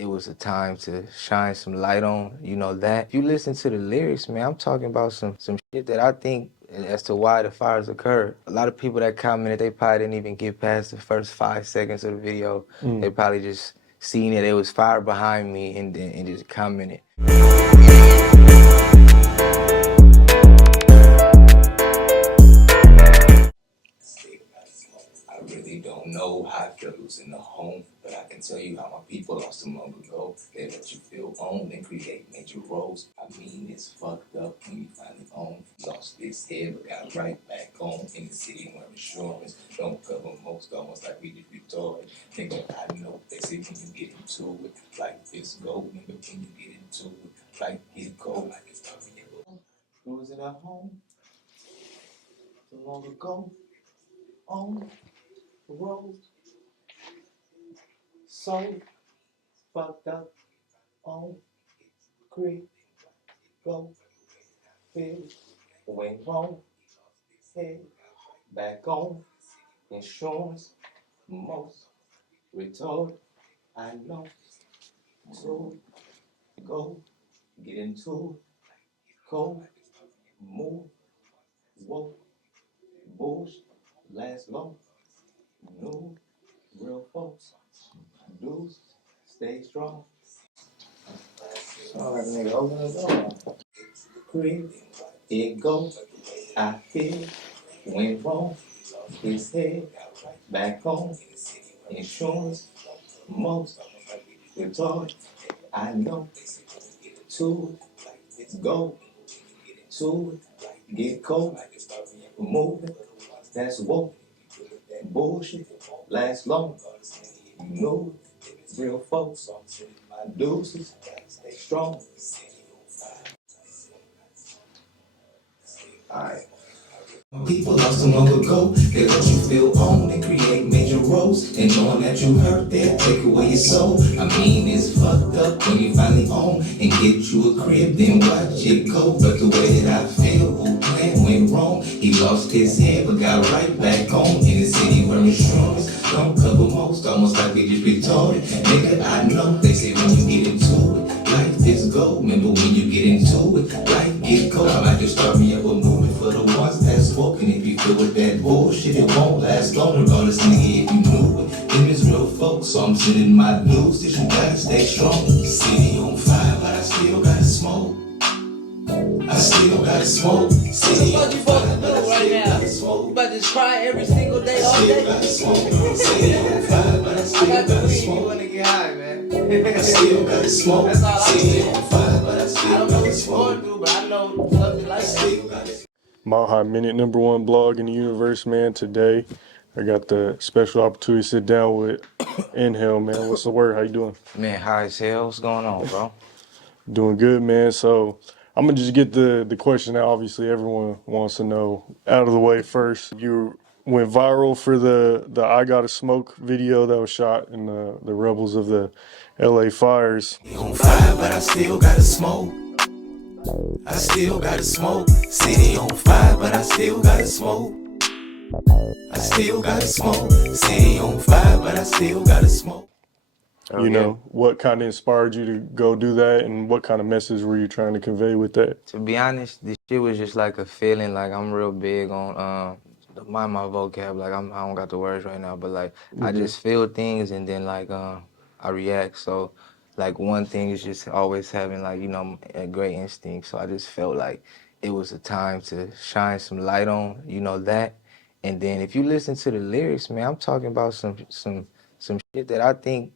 it was a time to shine some light on, that. If you listen to the lyrics, man, I'm talking about some shit that I think as to why the fires occurred. A lot of people that commented, they probably didn't even get past the first 5 seconds of the video. They probably just seen that it was fire behind me and just commented. I really don't know how I felt losing the home, but I can tell you how my people lost a month ago. They let you feel owned and create major roles. I mean, it's fucked up when you finally own. Lost its head, but got right back on in the city where insurance don't cover most, almost like we just retarded. Think that I know they say when you get into it, like this gold, nigga, when you get into it, like get cold, like it's time when you go. Losing at home, so long ago, on the road. So fucked up on creek, go, feel, went home, head back on, insurance, most retarded, I know, to go, get into it, cold, move, woke, bullshit, last long, new, real folks, dudes, stay strong. All right, nigga, open the door. Creep, it go, I feel, went wrong, his head, back home, insurance, most retarded, I know, to go, to get cold, moving, that's woke, bullshit, last long, know, real folks, deuces, stay strong. Alright. People lost them long ago, they let you feel owned and create major roles. And knowing that you hurt, they'll take away your soul. I mean, it's fucked up when you finally own and get you a crib, then watch it go. But the way that I feel, who plan went wrong. He lost his head, but got right back on in the city where insurance don't cover most, almost like they just retarded. Nigga, I know, they say when you get into it, life is gold. Remember when you get into it, life get cold. I might just start me up a movement for the ones that's spoken. If you feel with that bullshit, it won't last long. Regardless, nigga, if you knew it. Them is real folks, so I'm sending my news that you gotta stay strong. City on fire, but I still gotta smoke. I still gotta smoke. City on fire, but I still gotta smoke. You about to cry every single day, all day? I still gotta smoke. City on fire, but I still gotta smoke. You wanna get high, man. I still gotta smoke. That's all I'm City saying. on fire, but I I still don't know gotta what you're smoke. going through, but I know something like that. Mile High Minute, #1 blog in the universe, man. Today, I got the special opportunity to sit down with Nhale, man. What's the word? How you doing? Man, high as hell. What's going on, bro? Doing good, man. So I'm gonna just get the question that obviously everyone wants to know out of the way first. You went viral for the I Gotta Smoke video that was shot in the rubbles of the LA fires. On fire, but I still gotta smoke. I still gotta smoke. City on fire, but I still gotta smoke. I still gotta smoke. City on fire, but I still gotta smoke. You know, what kind of inspired you to go do that, and what kind of message were you trying to convey with that? To be honest, this shit was just like a feeling. Like I'm real big on mind my vocab. Like I don't got the words right now, but like I just feel things and then like I react. So like one thing is just always having like a great instinct. So I just felt like it was a time to shine some light on that. And then if you listen to the lyrics, man, I'm talking about some shit that I think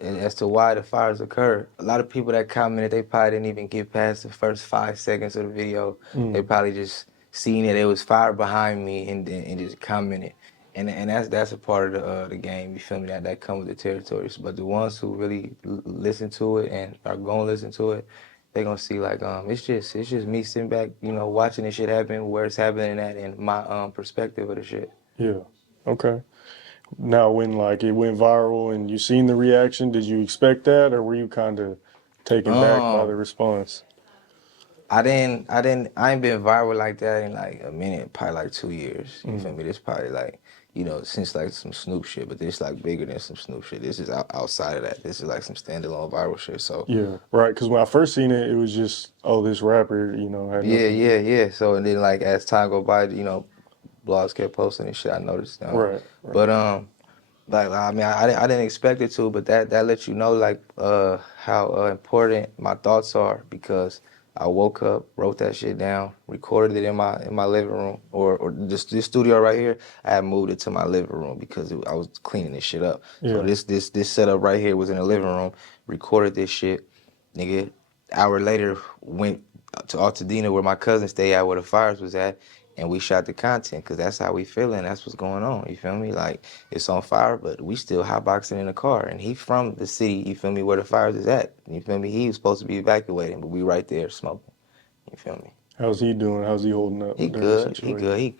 as to why the fires occurred. A lot of people that commented, they probably didn't even get past the first 5 seconds of the video. They probably just seen that it was fire behind me and just commented. And that's a part of the game. You feel me? That comes with the territories. But the ones who really listen to it and are gonna listen to it, they gonna see like it's just me sitting back, watching this shit happen, where it's happening at, and my perspective of the shit. Yeah. Okay. Now, when like it went viral and you seen the reaction, did you expect that, or were you kind of taken back by the response? I ain't been viral like that in like a minute, probably like 2 years. You feel me? This probably like, you know, since like some Snoop shit, but this like bigger than some Snoop shit. This is outside of that. This is like some standalone viral shit. So Yeah, right. Because when I first seen it, it was just, oh, this rapper, you know, had yeah, nothing. yeah. So and then like as time go by, you know, blogs kept posting and shit. I noticed. Right. But like I mean, I didn't expect it to, but that lets you know like how important my thoughts are because I woke up, wrote that shit down, recorded it in my living room or this studio right here. I had moved it to my living room because I was cleaning this shit up. So Yeah. this setup right here was in the living room. Recorded this shit, nigga. Hour later went to Altadena where my cousin stayed at where the fires was at. And we shot the content because that's how we feeling. That's what's going on. You feel me? Like it's on fire, but we still hotboxing in the car. And he from the city. You feel me? Where the fires is at. You feel me? He was supposed to be evacuating, but we right there smoking. You feel me? How's he doing? How's he holding up He during the good. He situation?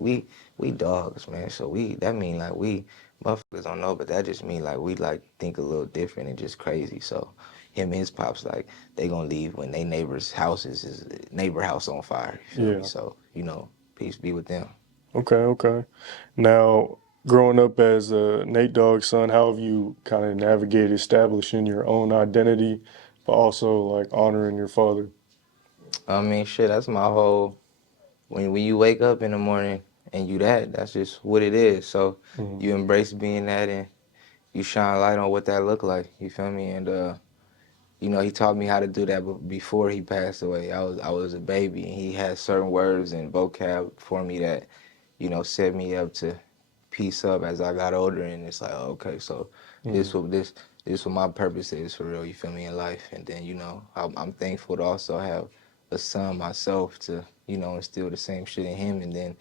good. We dogs, man. So that mean like we motherfuckers don't know, but that just mean like we like think a little different and just crazy. So him and his pops like they gonna leave when they neighbor's houses is neighbor house on fire. You feel me? Yeah. So you know, peace be with them. Okay, okay. Now, growing up as a Nate Dogg son, how have you kind of navigated establishing your own identity, but also like honoring your father? I mean, shit. That's my whole. When you wake up in the morning and you that's just what it is. So Mhm. you embrace being that and you shine light on what that look like. You feel me? And you know, he taught me how to do that before he passed away. I was a baby, and he had certain words and vocab for me that, you know, set me up to piece up as I got older. And it's like, oh, okay, so Mhm. this what my purpose is for real. You feel me in life? And then you know, I'm thankful to also have a son myself to you know instill the same shit in him, and then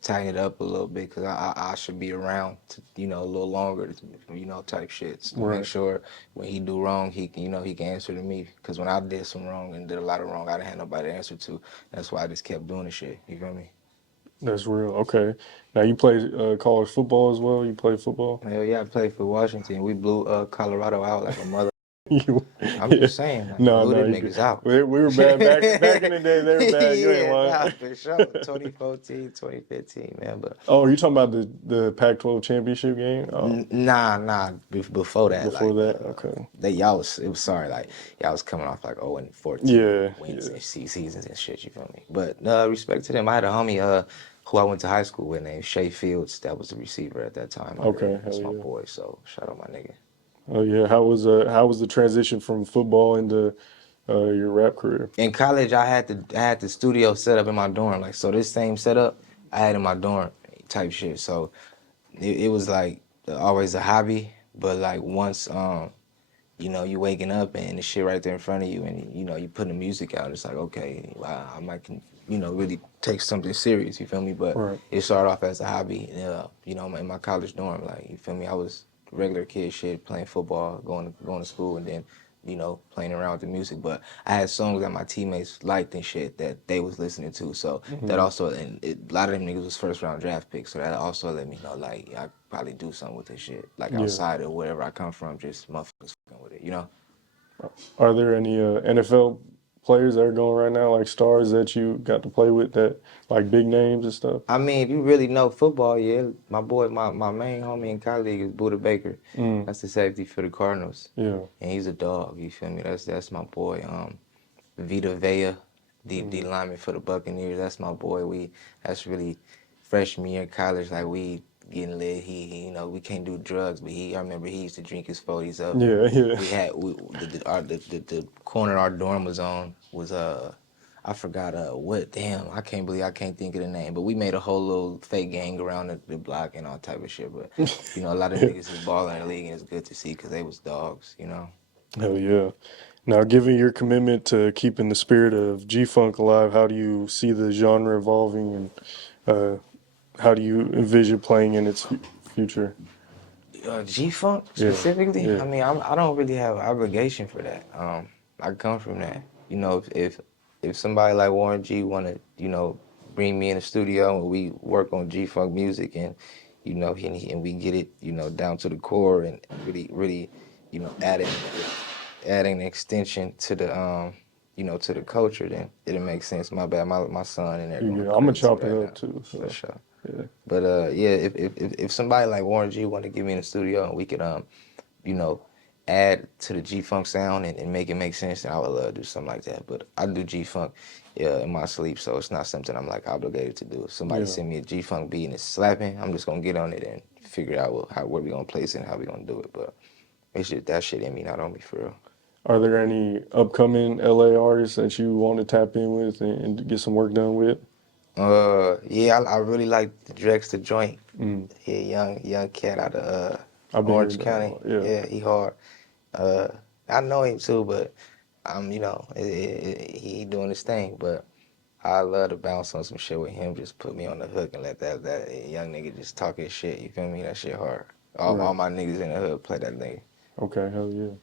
tighten it up a little bit because I should be around to you know a little longer, you know, type shits to make Right. sure when he do wrong, he can, you know, he can answer to me. Because when I did some wrong and did a lot of wrong, I didn't have nobody to answer to. That's why I just kept doing the shit. You feel me? That's real. Okay. Now you play college football as well. You play football. Hell yeah, I played for Washington. We blew Colorado out like a mother. You, I'm yeah. just saying, like, No, blew no, them you good. niggas out. We were bad back in the day. They were bad. You ain't Yeah, lying. nah, for sure. 2014, 2015, man. But Oh, you talking about the Pac-12 championship game? Oh, nah. Before that, before like, that. Okay. it was sorry, like, y'all was coming off like 0 and 14 Yeah, wins yeah. and seasons and shit. You feel me? But respect to them. I had a homie who I went to high school with named Shay Fields. That was the receiver at that time. Okay, hell That's my yeah. boy. So shout out my nigga. Oh yeah. How was the transition from football into your rap career? In college, I had the studio set up in my dorm. Like, so this same setup I had in my dorm type shit. So it was like always a hobby. But like once you know, you waking up and the shit right there in front of you, and you know, you putting the music out. It's like, okay, wow, I might can, you know, really take something serious. You feel me? But Right. it started off as a hobby. You know, in my college dorm, like you feel me? I was regular kid shit, playing football, going to school, and then you know, playing around with the music. But I had songs that my teammates liked and shit that they was listening to. So that Hmm. also, a lot of them niggas was first round draft picks. So that also let me know, like, I probably do something with this shit. Like Yeah. outside of wherever I come from, just motherfuckers fucking with it, you know? Are there any NFL players that are going right now, like stars that you got to play with that like big names and stuff? I mean, if you really know football, yeah, my boy, my main homie in colleague is Buda Baker. Mm, That's the safety for the Cardinals. yeah. And he's a dog, you feel me? That's my boy. Vita Vea, D Mm, lineman for the Buccaneers. That's my boy. That's really freshman year in college. Like we getting lit. You know, we can't do drugs, but I remember he used to drink his 40s up, and yeah. Yeah. the corner our dorm was on was I forgot what. Damn, I can't believe I can't think of the name. But we made a whole little fake gang around the block and all type of shit. But you know, a lot of Yeah. niggas is balling in the league, and it's good to see because they was dogs. You know. Hell yeah. Now, given your commitment to keeping the spirit of G-Funk alive, how do you see the genre evolving, and uh, how do you envision playing in its future? G-Funk Yeah. specifically, Yeah. I mean, I don't really have obligation for that. I come from that. You know, if somebody like Warren G wanna, you know, bring me in the studio and we work on G-Funk music and, you know, and we get it, you know, down to the core and really, you know, adding an extension to the you know, to the culture, then it'll make sense. My bad, my son in there You going good. I'm gonna crazy chop it right up now. too. For So sure. Yeah. But yeah, if somebody like Warren G want to get me in the studio and we could you know, add to the G-Funk sound and make it make sense, then I would love to do something like that. But I do G-Funk in my sleep, so it's not something I'm like obligated to do. If somebody send me a G-Funk beat and it's slapping, I'm just gonna get on it and figure out where we gonna place it and how we gonna do it. But it's just that shit in me, not on me for real. Are there any upcoming LA artists that you want to tap in with and get some work done with? Yeah, I really like the Drex the Joint. Mm. Yeah, young cat out of I've been Orange hearing that a County. lot. Yeah. Yeah, he hard. I know him too, but he doing his thing. But I love to bounce on some shit with him. Just put me on the hook and let that young nigga just talk his shit. You feel me? That shit hard. All Right. my niggas in the hood play that thing. Okay, hell yeah.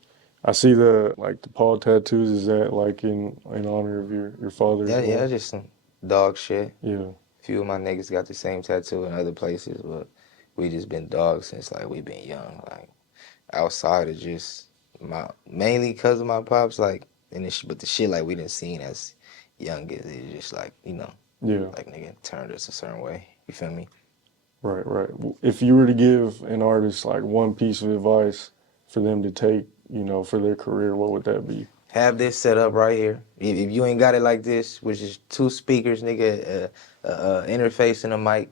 I see the paw tattoos. Is that like in honor of your father Yeah, as well? yeah, just some dog shit. Yeah. Few of my niggas got the same tattoo in other places, but we just been dogs since like we been young. Like outside of just mainly because of my pops, like but the shit like we didn't seen as young as it's just like Yeah. like nigga turned us a certain way. You feel me? Right, right. If you were to give an artist like one piece of advice for them to take, for their career, what would that be? Have this set up right here. If you ain't got it like this, which is 2 speakers, nigga, interface and a mic.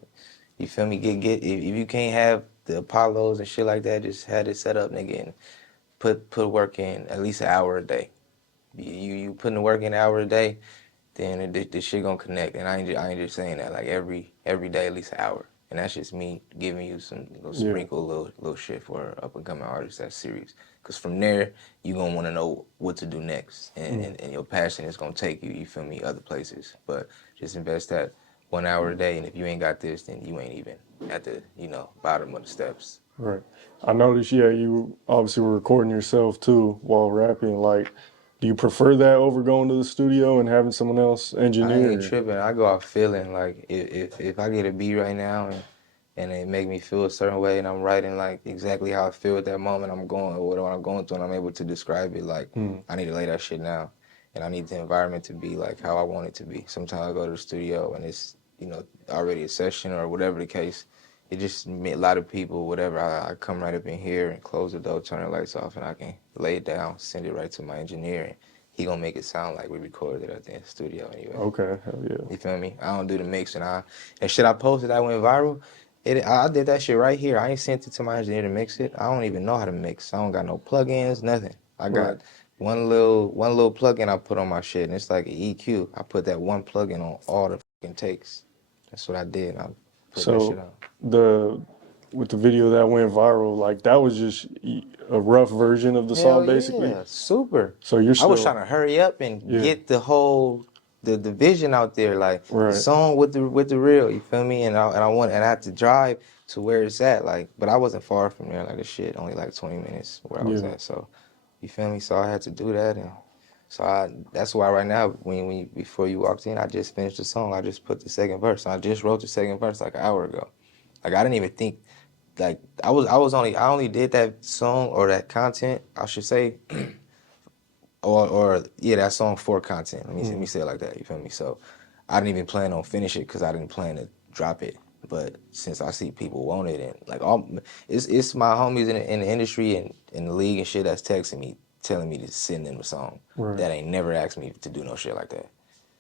You feel me? Get if you can't have the Apollos and shit like that, just have it set up, nigga, and put work in at least an hour a day. You putting the work in an hour a day, then this shit gonna connect. And I ain't just saying that. Like every day at least an hour. And that's just me giving you some sprinkle little shit for up and coming artists that's serious. Cause from there you gonna wanna know what to do next. And your passion is gonna take you, you feel me, other places. But just invest that 1 hour a day, and if you ain't got this, then you ain't even at the, bottom of the steps. Right. I noticed, you obviously were recording yourself too while rapping. Like, do you prefer that over going to the studio and having someone else I ain't engineer? tripping. I go out feeling like if I get a beat right now and it make me feel a certain way and I'm writing like exactly how I feel at that moment I'm going or what I'm going through and I'm able to describe it, like I need to lay that shit down. And I need the environment to be like how I want it to be. Sometimes I go to the studio and it's, already a session or whatever the case. It just meet a lot of people, whatever. I come right up in here and close the door, turn the lights off, and I can lay it down, send it right to my engineer, and he gonna make it sound like we recorded it at the studio anyway. Okay, hell yeah. You feel me? I don't do the mix, and shit I posted that went viral. I did that shit right here. I ain't sent it to my engineer to mix it. I don't even know how to mix. I don't got no plugins, nothing. I got Right. one little plugin I put on my shit, and it's like an EQ. I put that one plugin on all the fucking takes. That's what I did. I put that shit on. With the video that went viral, like that was just a rough version of the song, basically. Yeah, super. So you're I was still trying to hurry up and get the whole the vision out there, like the right. song with the real. You feel me? And I had to drive to where it's at, like. But I wasn't far from there, like the shit, only like 20 minutes where I was at. So you feel me? So I had to do that, and so that's why right now, before you walked in, I just finished the song. I just put the second verse. I just wrote the second verse like an hour ago. Like I didn't even think. Like I only did that song or that content, I should say, or that song for content. Let me say it like that. You feel me? So I didn't even plan on finish it because I didn't plan to drop it. But since I see people want it and like it's my homies in the industry and in the league and shit that's texting me, telling me to send them a song that ain't never asked me to do no shit like that.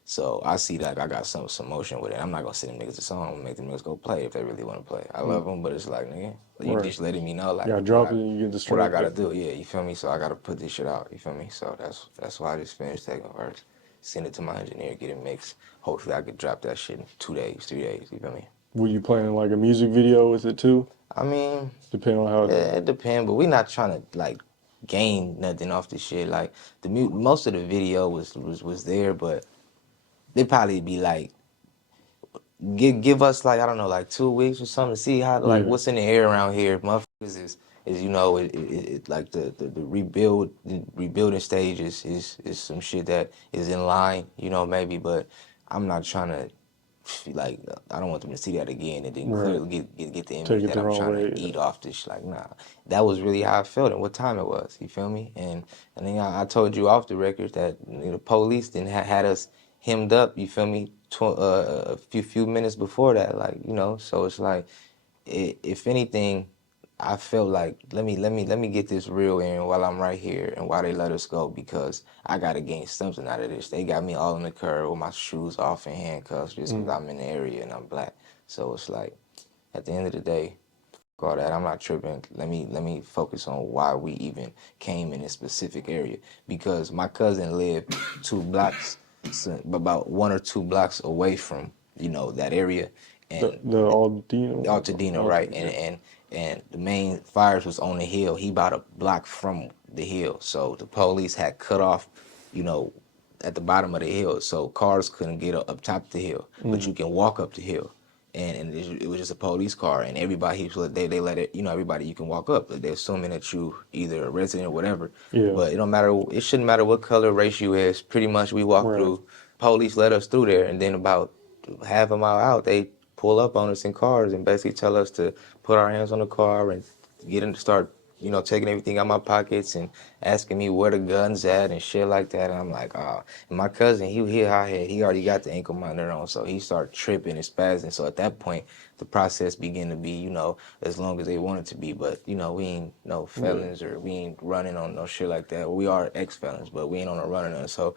So I see like I got some motion with it. I'm not gonna send them niggas a song. I'm gonna make them niggas go play if they really want to play. I love them, but it's like, nigga, you just letting me know like drop it and you get the what I gotta do. Yeah, you feel me? So I gotta put this shit out. You feel me? So that's why I just finished taking verse, send it to my engineer, get it mixed. Hopefully I could drop that shit in 2 days, 3 days. You feel me? Were you planning like a music video with it too? I mean, depending on how it depends, but we not trying to like gain nothing off this shit. Like most of the video was there, but they probably be like give us like I don't know like 2 weeks or something to see how like what's in the air around here. Motherfuckers is like the rebuilding stage is some shit that is in line, maybe, but I'm not trying to like I don't want them to see that again and then clearly get the image that I'm trying to eat off this. Like nah, that was really how I felt and what time it was. You feel me? And then I told you off the record that the police then had us hemmed up. You feel me? a few minutes before that, like, you know. So it's like, if anything, I felt like let me get this real in while I'm right here and while they let us go, because I gotta gain something out of this. They got me all in the curb with my shoes off and handcuffs just because I'm in the area and I'm black. So it's like, at the end of the day, all that, I'm not tripping. Let me focus on why we even came in this specific area, because my cousin lived 2 blocks, about 1 or 2 blocks away from, you know, that area, and The Altadena. Altadena, right? And the main fires was on the hill. He about a block from the hill, so the police had cut off, you know, at the bottom of the hill, so cars couldn't get up top the hill, but you can walk up the hill. And it was just a police car, and everybody they let it, you know, everybody, you can walk up. They're assuming that you either a resident or whatever. Yeah. But it don't matter. It shouldn't matter what color, race you is. Pretty much, we walk through. Police let us through there, and then about half a mile out, they pull up on us in cars and basically tell us to put our hands on the car and get in to start, you know, taking everything out of my pockets and asking me where the guns at and shit like that. And I'm like, oh. And my cousin, he hot-head. He already got the ankle monitor on, so he started tripping and spazzing. So at that point, the process began to be, you know, as long as they want it to be. But, you know, we ain't no felons or we ain't running on no shit like that. We are ex-felons, but we ain't on a run or nothing. So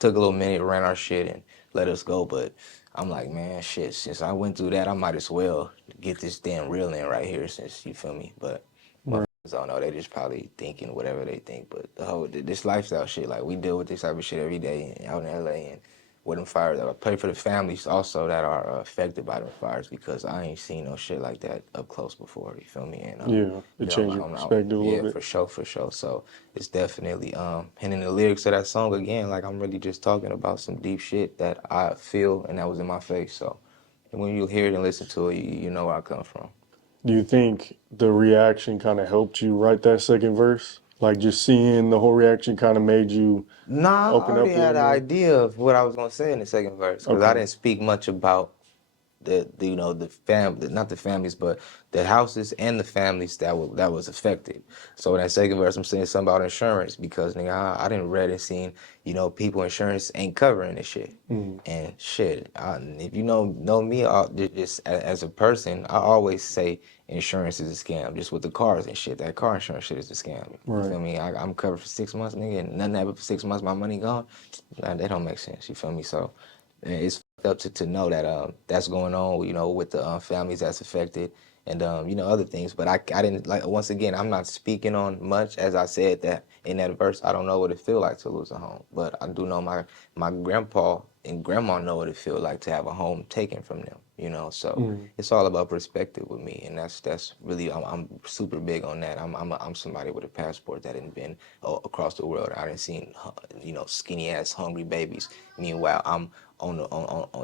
took a little minute, ran our shit, and let us go. But I'm like, man, shit, since I went through that, I might as well get this damn real in right here, since, you feel me? But I don't know, they just probably thinking whatever they think. But this lifestyle shit, like, we deal with this type of shit every day out in LA, and with them fires. I pray for the families also that are affected by the fires, because I ain't seen no shit like that up close before. You feel me? And Yeah, it changed your perspective a little bit. Yeah, for sure. So it's definitely and in the lyrics of that song again, like, I'm really just talking about some deep shit that I feel and that was in my face. So, and when you hear it and listen to it, you know where I come from. Do you think the reaction kind of helped you write that second verse? Like, just seeing the whole reaction kind of made you Nah, I open up already a had little an more? idea of what I was gonna say in the second verse, because I Okay. didn't speak much about the you know, the family, not the families, but the houses and the families that was affected. So in that second verse, I'm saying something about insurance, because, nigga, I didn't read and seen, you know, people insurance ain't covering this shit. And shit, if you know me, just as a person, I always say insurance is a scam. Just with the cars and shit, that car insurance shit is a scam. You Right. feel me? I'm covered for 6 months, nigga, and nothing happened for 6 months. My money gone. Nah, that don't make sense. You feel me? So it's fucked up to know that that's going on, you know, with the families that's affected, and you know, other things. But I didn't, like, once again, I'm not speaking on much, as I said that in that verse. I don't know what it feel like to lose a home, but I do know my grandpa and grandma know what it feel like to have a home taken from them, you know. So it's all about perspective with me, and that's really, I'm super big on that. I'm somebody with a passport that hadn't been across the world. I didn't seen, you know, skinny ass hungry babies. Meanwhile, I'm on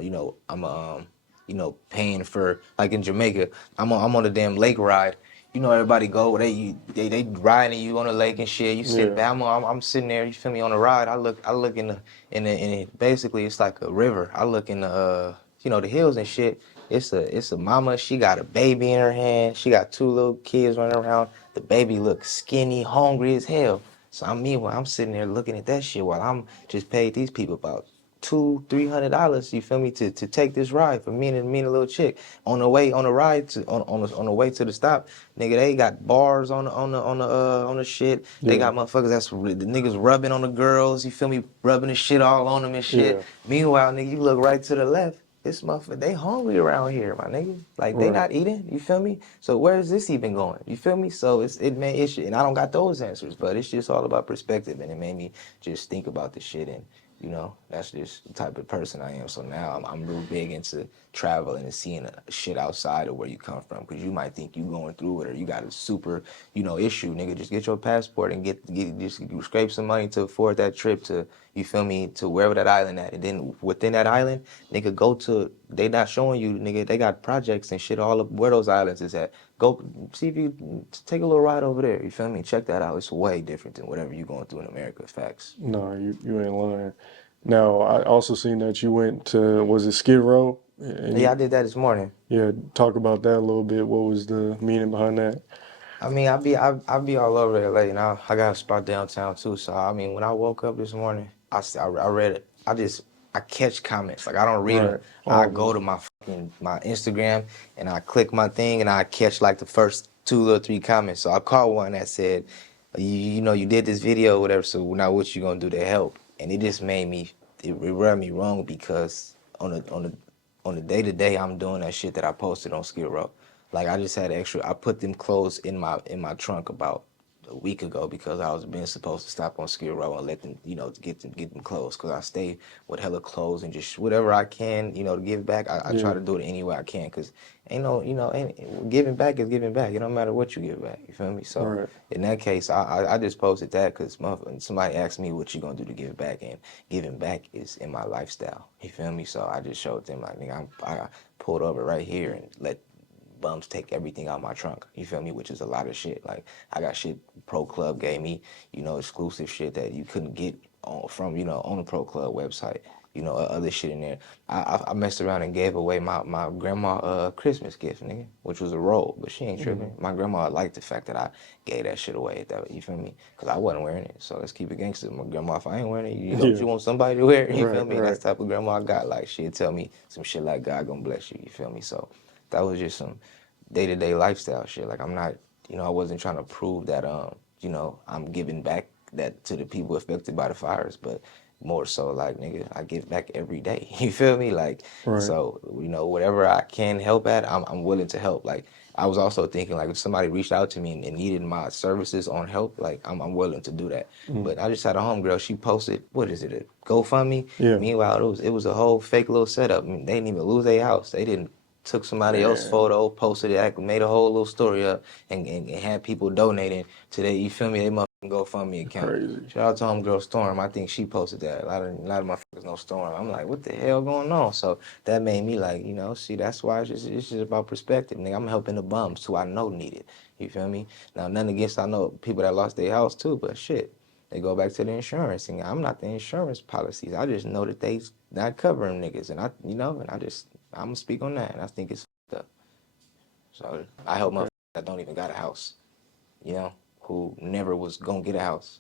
you know, I'm you know, paying for, like, in Jamaica, I'm on the damn lake ride. You know, everybody go, they riding you on the lake and shit. You sit back, I'm sitting there. You feel me, on the ride. I look in the basically, it's like a river. I look in the you know, the hills and shit. It's a mama. She got a baby in her hand. She got 2 little kids running around. The baby looks skinny, hungry as hell. So I'm sitting there looking at that shit while I'm just paid these people about $200-300, you feel me, to take this ride for me and a little chick. On the way, on the ride to on the way to the stop, nigga, they got bars on the shit. They got motherfuckers the niggas rubbing on the girls, you feel me, rubbing the shit all on them and shit. Yeah. Meanwhile, nigga, you look right to the left. This motherfucker, they hungry around here, my nigga. Like, they not eating, you feel me? So where is this even going? You feel me? So it made issue, and I don't got those answers, but it's just all about perspective, and it made me just think about the shit. And you know, that's just the type of person I am. So now I'm real big into traveling and seeing shit outside of where you come from, because you might think you going through it or you got a super, you know, issue. Nigga, just get your passport and just scrape some money to afford that trip to, you feel me, to wherever that island at. And then within that island, nigga, go to, they not showing you, nigga, they got projects and shit all of where those islands is at. Go see if you take a little ride over there. You feel me? Check that out. It's way different than whatever you going through in America. Facts. No, you ain't lying. Now, I also seen that you went to, was it Skid Row? And Yeah, I did that this morning. yeah, talk about that a little bit. What was the meaning behind that? I mean, I be all over LA, and I got a spot downtown too. So I mean, when I woke up this morning, I read it. I catch comments. Like I don't read them. Right. I Oh, go to my Instagram and I click my thing and I catch like the first 2 or 3 comments. So I caught one that said, you know, you did this video or whatever. So now what you gonna do to help? And it just made me, it rubbed me wrong because on the day to day, I'm doing that shit that I posted on Skid Row. Like I just had extra. I put them clothes in my trunk about a week ago because I was being supposed to stop on Skid Row and let them, you know, to get them clothes. Cause I stay with hella clothes and just whatever I can, you know, to give back. I try yeah. to do it any way I can. Cause ain't no, you know, giving back is giving back. It don't matter what you give back. You feel me? So Right. in that case, I just posted that because somebody asked me what you gonna do to give back, and giving back is in my lifestyle. You feel me? So I just showed them like, nigga, I pulled over right here and let bums take everything out my trunk. You feel me? Which is a lot of shit. Like I got shit Pro Club gave me, you know, exclusive shit that you couldn't get from, you know, on the Pro Club website. You know, other shit in there. I messed around and gave away my grandma Christmas gift, nigga, which was a roll, but she ain't tripping. My grandma liked the fact that I gave that shit away. That, you feel me? Because I wasn't wearing it. So let's keep it gangster. My grandma, if I ain't wearing it, you know, Yeah. you want somebody to wear it. You feel Right. me? And that's Right. the type of grandma I got. Like she'd tell me some shit like God gonna bless you. You feel me? So that was just some day-to-day lifestyle shit. Like I'm not, you know, I wasn't trying to prove that you know, I'm giving back that to the people affected by the fires, but more so like, nigga, I give back every day. You feel me? Like, Right. so, you know, whatever I can help at, I'm willing to help. Like I was also thinking like if somebody reached out to me and needed my services on help, like I'm willing to do that. But I just had a homegirl, she posted, what is it, a GoFundMe? Yeah. Meanwhile, it was a whole fake little setup. I mean, they didn't even lose their house. They didn't took somebody else's Man. photo, posted it, made a whole little story up, and had people donating to their, you feel me, they motherfucking GoFundMe account. Crazy. Shout out to homegirl Storm. I think she posted that. A lot of motherfuckers know Storm. I'm like, what the hell going on? So that made me like, you know, see, that's why it's just about perspective, nigga. I'm helping the bums who I know need it. You feel me? Now, nothing against, I know people that lost their house too, but shit. They go back to the insurance, and I'm not the insurance policies. I just know that they not covering niggas, and I, you know, and I'm gonna speak on that, and I think it's fucked up. So I help Okay. motherfuckers that don't even got a house, you know, who never was gonna get a house.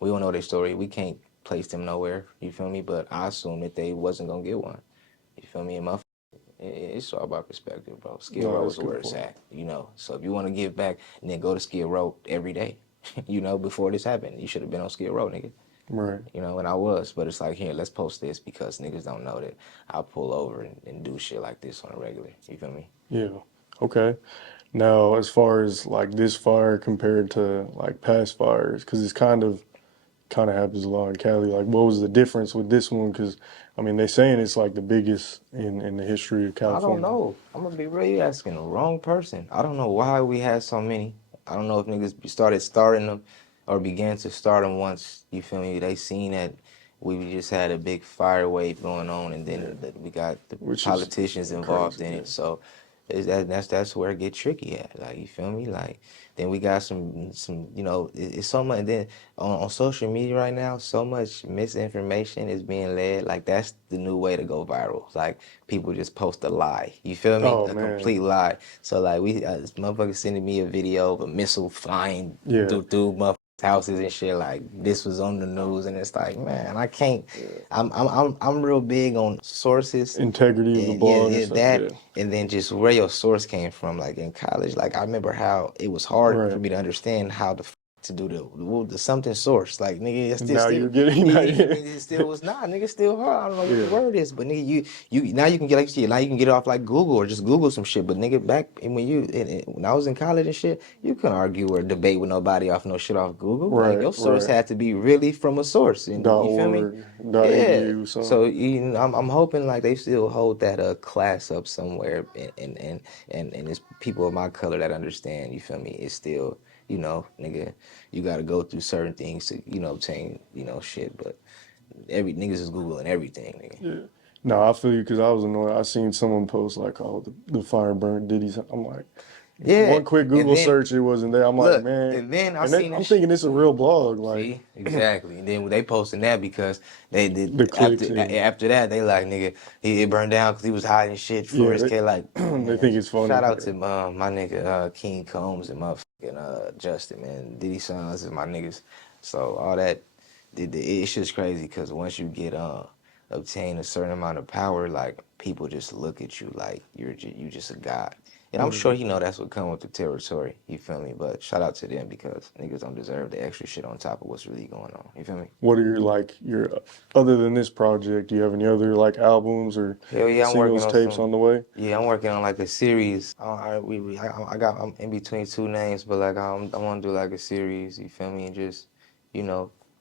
We don't know their story. We can't place them nowhere. You feel me? But I assume that they wasn't gonna get one. You feel me? And it's all about perspective, bro. Skid No, Row that's is a good where it's point. at, you know. So if you want to give back, then go to Skid Row every day. You know, before this happened, you should have been on Skid Row, nigga. Right. You know, and I was, but it's like, here, let's post this because niggas don't know that I'll pull over and do shit like this on a regular. You feel me? Yeah. Okay. Now, as far as like this fire compared to like past fires, because it's kind of happens a lot in Cali. Like, what was the difference with this one? Because I mean, they saying it's like the biggest in the history of I don't California. know. I'm gonna be really asking the wrong person. I don't know why we had so many. I don't know if niggas started starting them or began to start them once, you feel me, they seen that we just had a big fire wave going on, and Yeah. then we got the Which is politicians involved crazy. in Yeah. it. So that's where it get tricky at. Like, you feel me? Like, then we got some, you know, it's so much. And then on social media right now, so much misinformation is being led. Like, that's the new way to go viral. Like, people just post a lie. You feel me? Oh A man. complete lie. So like, this motherfucker sending me a video of a missile flying Yeah. through motherfuckers' houses and shit. Like, this was on the news, and it's like, man, I can't. Yeah. I'm real big on sources. Integrity of the Yeah, blog and yeah, stuff. that, Yeah. and then just where your source came from. Like in college, like I remember how it was hard for Right. me to understand how to do the something source. Like, nigga, it's Now still you're getting that. it still was not, nigga, still hard. I don't know what the Yeah. word is, but nigga, you now you can get, like you said, now you can get it off like Google or just Google some shit. But nigga, back when I was in college and shit, you couldn't argue or debate with nobody off no shit off Google. Like, Right. your source Right. had to be really from a source, and Dot you feel me? org. Dot Yeah. edu. So So, you know, I'm hoping like they still hold that class up somewhere, and it's people of my color that understand. You feel me? It's still, you know, nigga, you got to go through certain things to, you know, obtain, you know, shit. But every niggas is googling everything, nigga. yeah. No, I feel you because I was annoyed. I seen someone post like, "Oh, the fire burned Diddy's." I'm like, Yeah, one quick and Google then search, it wasn't there. I'm like, look, man, and then I and then seen I'm that shit. thinking it's a real blog. Like See, exactly. And then they posting that because they did the clicks and after that they like, nigga, it burned down because he was hiding shit for yeah, his kid. Like, they man, think it's funny. shout out Yeah. to my nigga King Combs and motherfucking Justin, man. Diddy Sons is my niggas. So all that, it's just crazy because once you get obtain a certain amount of power, like people just look at you like you just a god. And I'm sure that's what come with the territory. You feel me? But shout out to them because niggas don't deserve the extra shit on top of what's really going on. You feel me? What are your other than this project? Do you have any other like albums or Hell yeah, I'm working singles, on tapes on the way? Yeah, I'm working on like a series. I'm in between two names, but like I want to do like a series. You feel me? And just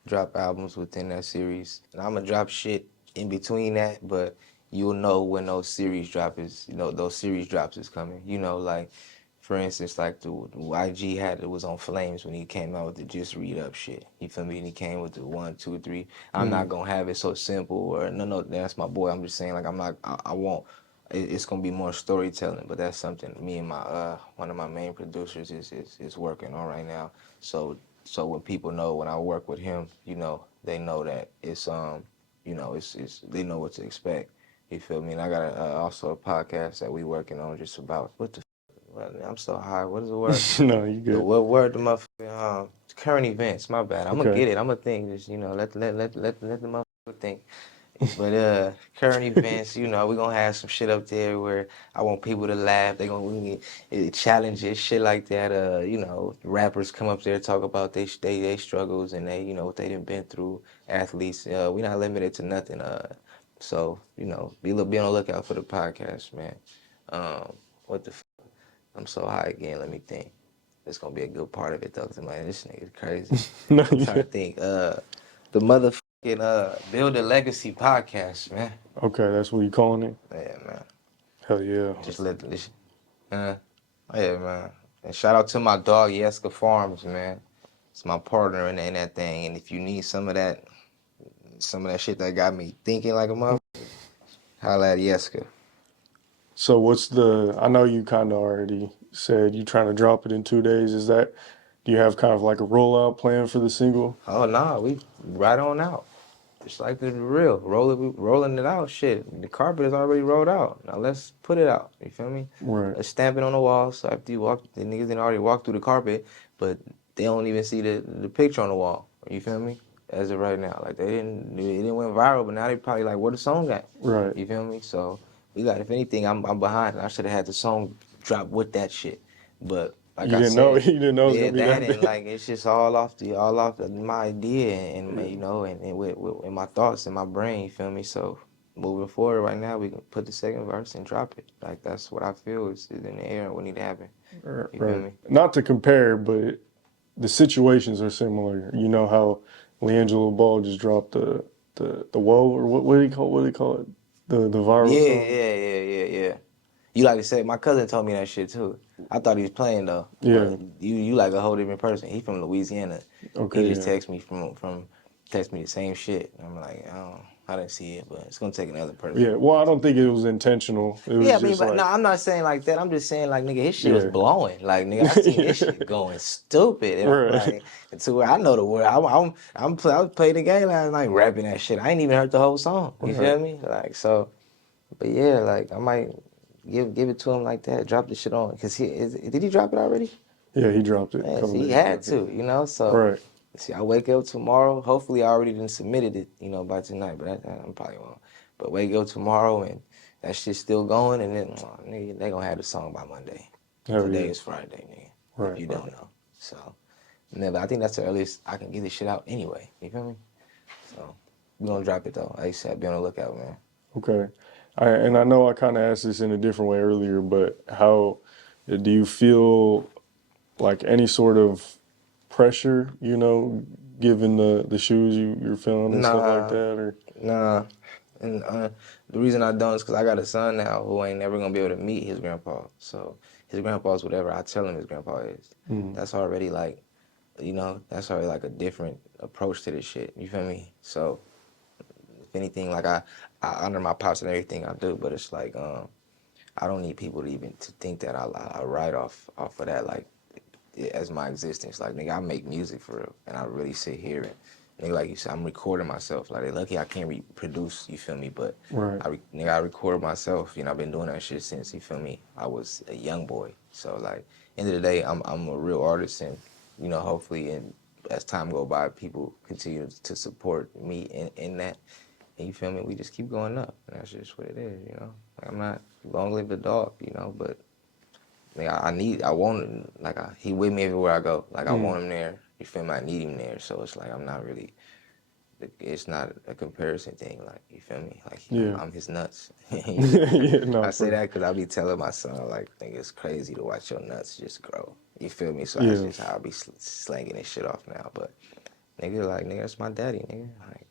drop albums within that series. And I'm gonna drop shit in between that, but you'll know when those series those series drops is coming. Like for instance, like the YG had it was on Flames when he came out with the Just Read Up shit. You feel me? And he came with the 1, 2, 3. I'm not gonna have it so simple or no, that's my boy. I'm just saying like I'm not. I won't. It's gonna be more storytelling, but that's something me and my one of my main producers is working on right now. So when people know when I work with him, they know that it's they know what to expect. You feel me? And I got also a podcast that we working on just about I'm so high. What is the word? No, you good. What word the motherfucking current events? My bad. I'm gonna Okay. get it. I'm gonna think. Just let the motherfucker think. But current events, we're gonna have some shit up there where I want people to laugh. They gonna challenges, shit like that. Rappers come up there talk about they struggles and they what they done been through. Athletes, we not limited to nothing. So be on the lookout for the podcast, man. What the. I'm so high again. Let me think. It's gonna be a good part of it though. Cause I'm like, this nigga's crazy. No, I'm trying to think. The motherfucking Build a Legacy podcast, man. Okay, that's what you calling it? Yeah, man. Hell yeah. Just let this. Yeah, man. And shout out to my dog Yeska Farms, man. It's my partner in that thing. And if you need some of that shit that got me thinking like a motherfucker, holla at Yeska. So I know you kind of already said you trying to drop it in 2 days. Do you have kind of like a rollout plan for the single? Oh nah, we right on out. Just like the real, rolling it out. Shit, the carpet is already rolled out. Now let's put it out. You feel me? Right. Let's stamp it on the wall. So after you walk, the niggas didn't already walk through the carpet, but they don't even see the picture on the wall. You feel me? As of right now, like it didn't went viral, but now they probably like, where the song at? Right. You feel me? So we got. If anything, I'm behind. I should have had the song drop with that shit, but. Like You I didn't know said, you didn't know it was yeah, gonna be that that and big. like it's just all off my idea and and with my thoughts in my brain. You feel me? So moving forward, right now we can put the second verse and drop it. Like that's what I feel is in the air and what need to happen. You feel Right. me? Not to compare, but the situations are similar. You know how LeAngelo Ball just dropped the Whoa, or what do you call it? The viral Yeah, song? yeah. You like to say my cousin told me that shit too. I thought he was playing though, Yeah. but you like a whole different person. He from Louisiana. He Okay, just yeah. text me text me the same shit. I'm like, I didn't see it, but it's gonna take another person. Yeah. Well, I don't think it was intentional. It was Yeah, I mean, just but no, like, I'm not saying like that. I'm just saying like, nigga, his shit was yeah. blowing. Like, nigga, I seen his Yeah. shit going stupid, and I'm Right. like, to where I know the word. I was playing the game last night, rapping that shit. I ain't even heard the whole song. You Right. feel me? Like so, but yeah, like I might give it to him like that. Drop the shit on, cause did he drop it already? Yeah, he dropped it a Yeah, couple see, he days had ago. to, So, Right. see, I wake up tomorrow. Hopefully, I already done submitted it, by tonight. But I probably won't. But wake up tomorrow and that shit's still going, and then nigga, they gonna have the song by Monday. And Hell today yeah. is Friday, nigga. If Right. you don't Right. know, so never. I think that's the earliest I can get this shit out anyway. You feel me? So we gonna drop it though. ASAP. Be on the lookout, man. Okay. And I know I kind of asked this in a different way earlier, but how do you feel like any sort of pressure, given the shoes you're feeling and stuff like Nah, that, or nah. And the reason I don't is because I got a son now who ain't never gonna be able to meet his grandpa. So his grandpa's whatever I tell him his grandpa is. mm, That's already like, that's already like a different approach to this shit. You feel me? So if anything, like I honor my pops and everything I do, but it's like I don't need people to even to think that I write off of that like as my existence. Like nigga, I make music for real, and I really sit here and. Nigga, like you said, I'm recording myself. Like, they lucky I can't reproduce, you feel me? But right, I record myself. I've been doing that shit since, you feel me? I was a young boy. So, like, end of the day, I'm a real artist, and hopefully, and as time go by, people continue to support me in that. And you feel me? We just keep going up. And that's just what it is, you know? Like, I'm not, long live the dog, you know? But, like, I want him, like, he with me everywhere I go. Like, I want him there. You feel me? I need him there. So it's like, I'm not really, it's not a comparison thing. Like, you feel me? Like, Yeah. I'm his nuts. Yeah, no, I say that because I be telling my son, like, nigga, it's crazy to watch your nuts just grow. You feel me? So that's just how I be slanging this shit off now. But, nigga, that's my daddy, nigga. Like,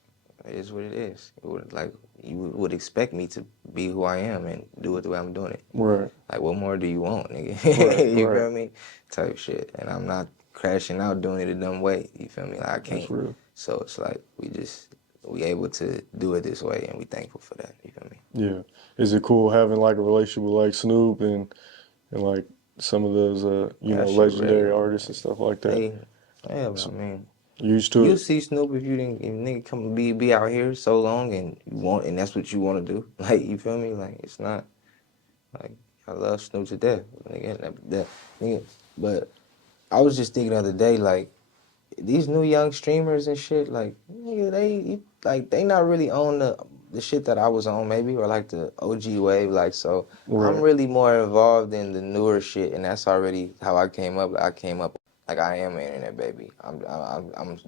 it is what it is. It would, like, you would expect me to be who I am and do it the way I'm doing it. Right. Like, what more do you want, nigga? Right, You right. feel me? Type shit. And I'm not crashing out doing it a dumb way. You feel me? Like, I can't. That's real. So it's like, we able to do it this way, and we thankful for that. You feel me? Yeah. Is it cool having like a relationship with like Snoop and like some of those you know, That shit legendary real. artists and stuff like that? Yeah, but I mean, Used to you it? see Snoop if you didn't, if nigga come be out here so long and and that's what you want to do. Like, you feel me? Like, it's not, like, I love Snoop to death, nigga. But I was just thinking the other day, like, these new young streamers and shit, like, nigga, they not really on the shit that I was on, maybe, or like the OG wave, like, so I'm Right. really more involved in the newer shit, and that's already how I came up. Like, I am an internet baby. I'm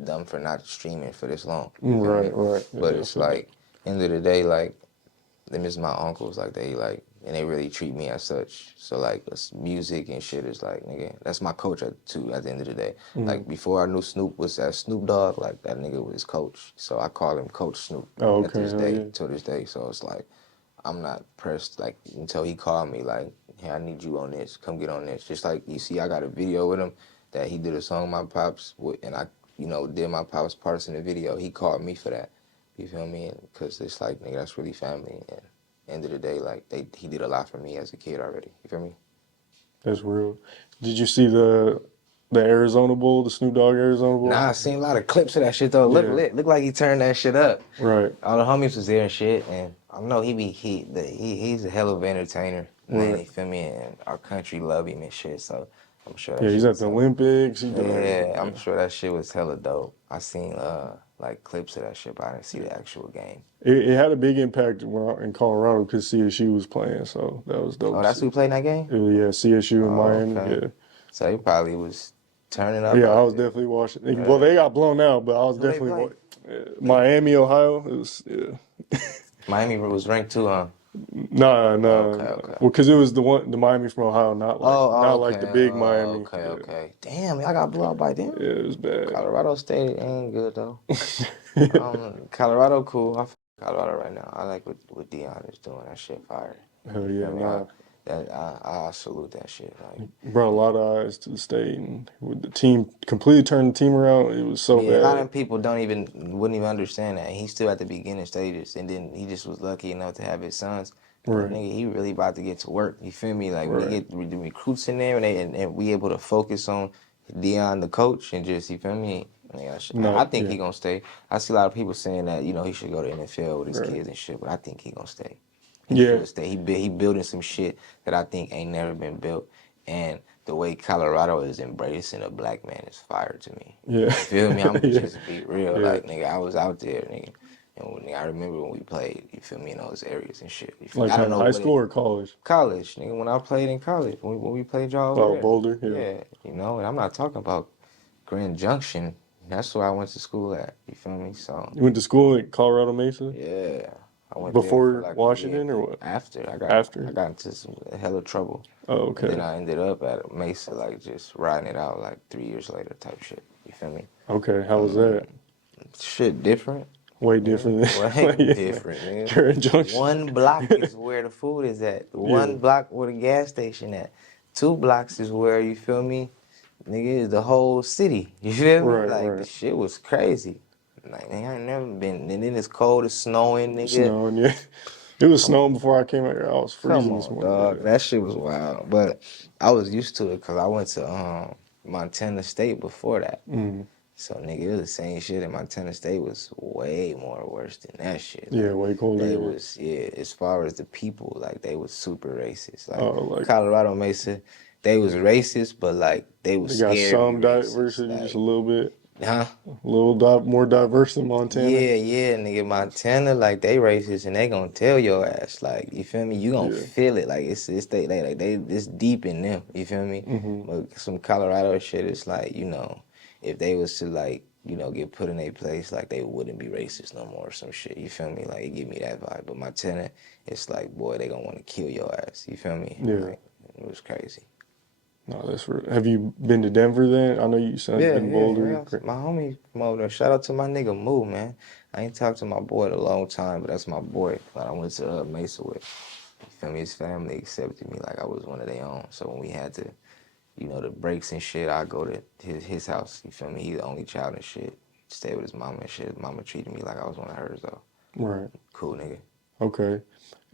dumb for not streaming for this long. You feel me? Right. But Yeah, I it's feel like, end of the day, like, them is my uncles, like, and they really treat me as such. So, like, music and shit is like, nigga, that's my coach too, at the end of the day. Like, before I knew Snoop was that Snoop Dogg, like, that nigga was his coach. So I call him Coach Snoop Oh, at okay. this Hell day, yeah. to this day. So it's like, I'm not pressed, like, until he called me, like, hey, I need you on this, come get on this. Just like, you see, I got a video with him that he did a song with my pops, and I, you know, did my pops parts in the video. He called me for that. You feel me? Because it's like, nigga, that's really family. And end of the day, like, he did a lot for me as a kid already. You feel me? That's real. Did you see the Arizona Bowl, the Snoop Dogg Arizona Bowl? Nah, I seen a lot of clips of that shit though. Yeah. Look like he turned that shit up. Right. All the homies was there and shit, and I know he's a hell of an entertainer, man. Right. You feel me? And our country love him and shit. So I'm sure that Yeah, shit he's at was the hella, Olympics. He doing yeah, everything. I'm sure that shit was hella dope. I seen like clips of that shit, but I didn't see the actual game. It had a big impact when in Colorado because CSU was playing, so that was dope. Oh, to that's see. who played in that game? Yeah, CSU in Oh, Miami. okay. Yeah. So he probably was turning up Yeah, I out was there. definitely watching. Well, they got blown out, but I was Who they definitely play? watching. Miami, Ohio. It was, yeah. Miami was ranked too, huh? Nah. Okay. Well, because it was the Miami from Ohio, not like the big Miami. Okay. Damn, y'all got blew out by them. Yeah, it was bad. Colorado State ain't good though. Colorado cool. I f Colorado right now. I like what Deion is doing. That shit fire. Hell You yeah, feel me? nah. I salute that shit. Like, Brought a lot of eyes to the state, and with the team completely turned the team around. It was so yeah, a lot bad. of people wouldn't even understand that. And he's still at the beginning stages, and then he just was lucky enough to have his sons. But Right. nigga, he really about to get to work. You feel me? Like, when he Right. get the recruits in there, and we able to focus on Deion, the coach, and just, you feel me? I No, think yeah. he gonna stay. I see a lot of people saying that, you know, he should go to NFL with his Right. kids and shit, but I think he gonna stay. He Yeah. should stay. He building some shit that I think ain't never been built, and the way Colorado is embracing a black man is fire to me. Yeah. You feel me? I'm Yeah. just be real. Yeah. Like, nigga, I was out there, nigga. And I remember when we played, you feel me, in those areas and shit. You feel me? Like I don't kind of know high what school or college? college, nigga. When I played in college, when we played y'all over Oh, there. Boulder. Yeah. Yeah, you know, and I'm not talking about Grand Junction. That's where I went to school at. You feel me? So You went to school at Colorado-Mesa yeah, I went there before for like a Washington year. or what? After I After? got into some hella trouble. Oh, And then okay. I ended up at Mesa, like, just riding it out like 3 years later type shit. You feel me? Okay. How was that? Shit different. Way different Way than different, nigga. Current Junction. One block is where the food is at. One Yeah. block where the gas station at. 2 blocks is where, you feel me, nigga, is the whole city. You feel me? Right, Like, right. the shit was crazy. Like, nigga, I ain't never been. And then it's cold, it's snowing, nigga. Snowing, yeah. It was snowing before I came out here. I was freezing Come this on, morning. dog. Yeah. That shit was wild. But I was used to it because I went to Montana State before that. So, nigga, it was the same shit. And Montana State was way more worse than that shit. Yeah, Like, way colder. they was, as far as the people, like, they was super racist. Like, Oh, like Colorado-Mesa, they was racist, but, like, they was they got scared some to be racist. diversity, Like, just a little bit. Huh? A little more diverse than Montana. Yeah, nigga. Montana, like they racist and they gonna tell your ass, like, you feel me? You gonna Yeah. feel it, like it's it's deep in them. You feel me? But some Colorado shit, it's like, you know, if they was to like, you know, get put in a place, like they wouldn't be racist no more or some shit. You feel me? Like it give me that vibe. But Montana, it's like, boy, they gonna want to kill your ass. You feel me? Yeah. Like it was crazy. No, that's real. Have you been to Denver then? I know you said you've been to Boulder. My homie from over there. Shout out to my nigga Moo, man. I ain't talked to my boy in a long time, but that's my boy that I went to Mesa with. You feel me? His family accepted me like I was one of their own. So when we had to, you know, the breaks and shit, I go to his house. You feel me? He's the only child and shit. Stay with his mama and shit. His mama treated me like I was one of hers though. Right. Cool nigga. Okay.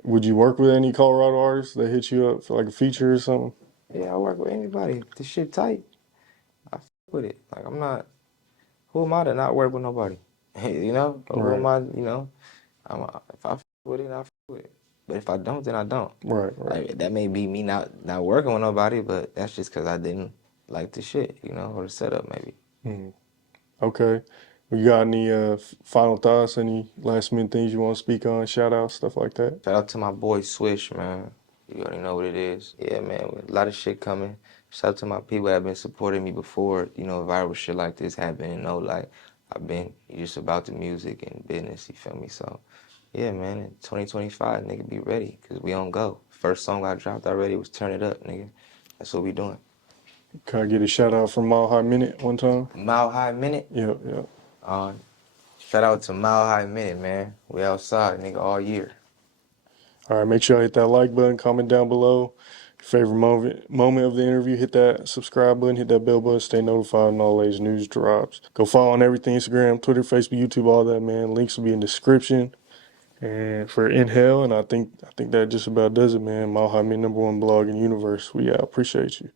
Would you work with any Colorado artists that hit you up for like a feature or something? Yeah, I work with anybody. This shit tight. I fuck with it. Like I'm not. Who am I to not work with nobody? You know? Who am I? You know? If I fuck with it, I fuck with it. But if I don't, then I don't. Right. Like, that may be me not working with nobody, but that's just because I didn't like the shit, you know, or the setup maybe. Okay. You got any final thoughts? Any last minute things you want to speak on? Shout out, stuff like that? Shout out to my boy Swish, man. You already know what it is. Yeah, man, a lot of shit coming. Shout out to my people that have been supporting me before, you know, viral shit like this happened. You know, like, I've been just about the music and business, you feel me? So, yeah, man, in 2025, nigga, be ready, because we on go. First song I dropped already was Turn It Up, nigga. That's what we doing. Can I get a shout out from Mile High Minute one time? Mile High Minute? Yeah. Shout out to Mile High Minute, man. We outside, nigga, all year. All right, make sure you hit that like button, comment down below. Your favorite moment of the interview, hit that subscribe button, hit that bell button, stay notified when all latest news drops. Go follow on everything, Instagram, Twitter, Facebook, YouTube, all that, man. Links will be in the description. And for Nhale, and I think that just about does it, man. Mile High Minute, #1 blog in the universe. We out. Appreciate you.